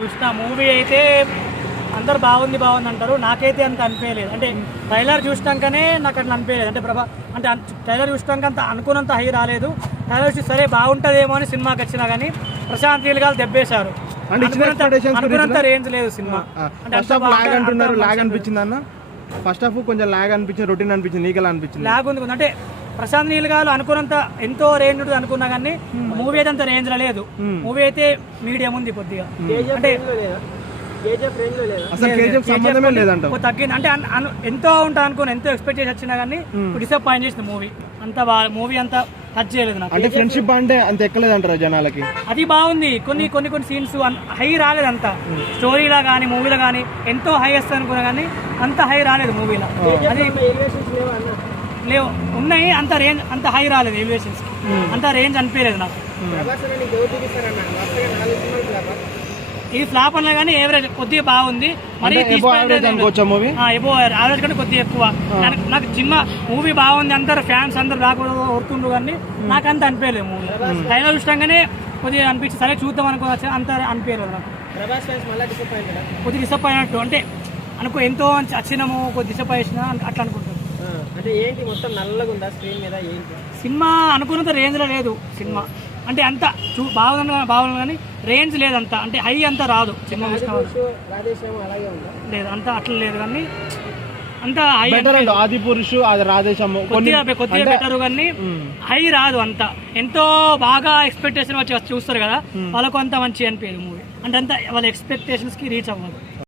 చూసిన మూవీ అయితే అందరు బాగుంది అంటారు. నాకైతే అంత అనిపించలేదు. అంటే ట్రైలర్ చూసినాకనే నాకు అట్లా అనిపించలేదు. అంటే అంటే ట్రైలర్ చూసినాక అంత అనుకున్నంత హై రాలేదు. ట్రైలర్ చూసి సరే బాగుంటుందేమో అని సినిమాకి వచ్చినా కానీ ప్రశాంత్ నీల్ గారు దెబ్బేశారు. అనుకున్నంత రేంజ్ లేదు సినిమా. ఫస్ట్ హాఫ్ కొంచెం లాగ్ అనిపించింది, రొటీన్ అనిపించింది. నీకు ఎలా అనిపించింది? లాగ్ ఉంది. అంటే ప్రశాంత్ నీల్ గారు అనుకున్నంత ఎంతో రేంజ్ ఉంటుంది అనుకున్నా కానీ మూవీ అయితే అంత రేంజ్ లేదు. మూవీ అయితే మీడియం ఉంది కొద్దిగా. అంటే తగ్గింది. అంటే ఎంతో ఉంటా అనుకుని ఎంతో ఎక్స్పెక్ట్ చేసి వచ్చినా కానీ డిసప్పాయింట్ చేసింది మూవీ. మూవీ అంతా టచ్ చేయలేదు నాకు. అంటే ఫ్రెండ్షిప్ అంటే అంత ఎక్కలేదు అంటారు జనాలకి. అది బాగుంది. కొన్ని సీన్స్ హై రాలేదు. అంత స్టోరీలా కానీ మూవీలో కానీ ఎంతో హై వస్తుంది అనుకున్నా కానీ అంత హై రాలేదు మూవీలో. అది లేవు, ఉన్నాయి. అంత రేంజ్ అంత హై రాలేదు. ఎలివేషన్స్ అంత రేంజ్ అనిపించలేదు నాకు. ఇది ఫ్లాప్ అన్నా కానీ ఏవరేజ్ కొద్దిగా బాగుంది. మరి యావరేజ్ కంటే కొద్దిగా ఎక్కువ. నాకు సినిమా మూవీ బాగుంది అంటారు ఫ్యాన్స్ అందరు రాకుండా వరుతుండ్రు కానీ నాకు అంత అనిపించలేదు మూవీ. ట్రైలర్ చూసినాగానే కొద్దిగా అనిపించింది. సరే చూద్దాం అనుకోవచ్చు, అంత అనిపించలేదు నాకు. కొద్దిగా డిసప్పాయింట్ అంటే ఎంతో వచ్చినాము కొద్ది డిసప్పాయింట్ అట్లా అనుకుంటాను. అంటే ఏంటి మొత్తం నల్లగా ఉందా స్క్రీన్ మీద? ఏంటి సినిమా అనుకున్నంత రేంజ్లో లేదు సినిమా. అంటే అంత బాగుంది కానీ రేంజ్ లేదంత. అంటే హై అంతా రాదు సినిమా లేదు, అంత అట్లా లేదు కానీ అంత హై. ఆది పురుషు అది రాధేశము కొద్దిగా బెటర్ కానీ హై రాదు. అంత ఎంతో బాగా ఎక్స్పెక్టేషన్ వచ్చి చూస్తారు కదా, వాళ్ళకు అంత మంచి అనిపించదు మూవీ. అంటే అంత వాళ్ళ ఎక్స్పెక్టేషన్స్ కి రీచ్ అవ్వదు.